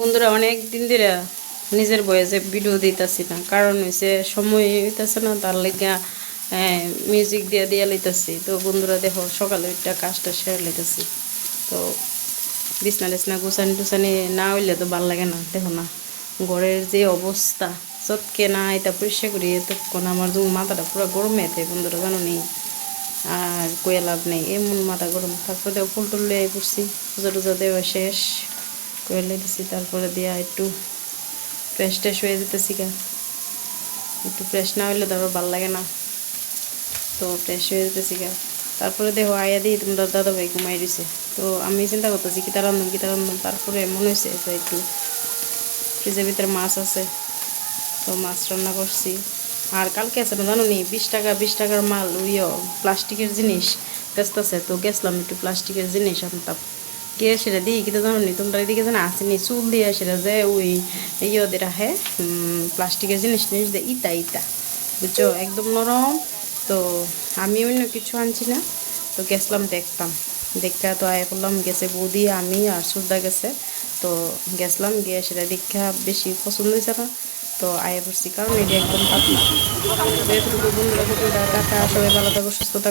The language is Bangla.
বন্ধুরা অনেক দিন ধরে নিজের বয়সে ভিডিও দিতেছি না, কারণ হয়েছে সময় হইতেছে না, তার লেগে মিউজিক দিয়ে দিয়ে লইতেছি। তো বন্ধুরা দেখো, সকালে একটা কাজটা সেরে লইতেছি। তো বিছনা টিছনা গুছানি টুছানি না হইলে তো ভাল লাগে না। দেখো না ঘরের যে অবস্থা, চটকে না এটা পরিষ্কার করি এতক্ষণ আমার যেমন মাথাটা পুরো গরম হয়েছে বন্ধুরা, জানো নেই আর কয়ে লাভ নেই, এমন মাথা গরম। তারপরে দেখো ফুল টুল লিয়ে পড়ছি, পূজা টুজা দেওয়া শেষ করে দিছি। তারপরে দিয়া একটু ফ্রেশ ট্রেশ হয়ে যেতেছি গা, একটু ফ্রেশ না হইলে তো আবার ভালো লাগে না। তো ফ্রেশ হয়ে যেতেছি গা। তারপরে দেখো আয়া দিই তোমরা দাদা ভাই ঘুমাই দিছে। তো আমি চিন্তা করতেছি কী তার রান্ধন। তারপরে মনে হয়েছে যে একটু ফ্রিজের ভিতরে মাছ আছে, তো মাছ রান্না করছি। আর কালকে আছে না জানো নি, 20 টাকা 20 টাকার মাল ওইও প্লাস্টিকের জিনিস বেচতেছে। তো গেছিলাম একটু প্লাস্টিকের জিনিস আনতাম, গিয়ে সেটা দিই কিন্তু জানো নি, তোমরা এদিকে যেন আসেনি চুল দিয়ে সেটা যে ওই ওদের আহে প্লাস্টিকের জিনিস জিনিস দিয়ে ইতা ইতা বুঝছো, একদম নরম। তো আমি অন্য কিছু আনছি না, তো গেছিলাম দেখতাম, দেখা তো আয় করলাম, গেছে বৌদি আমি আর সুরদা গেছে। তো গেছিলাম গিয়ে সেটা দেখা বেশি পছন্দ হয়েছে না, তো আয়া পড়ছি, কারণ এটা একদম পাতলা। তো এতটুকু বন্ধুরা, টাকা সবাই ভালো থাকো, সুস্থ থাকো।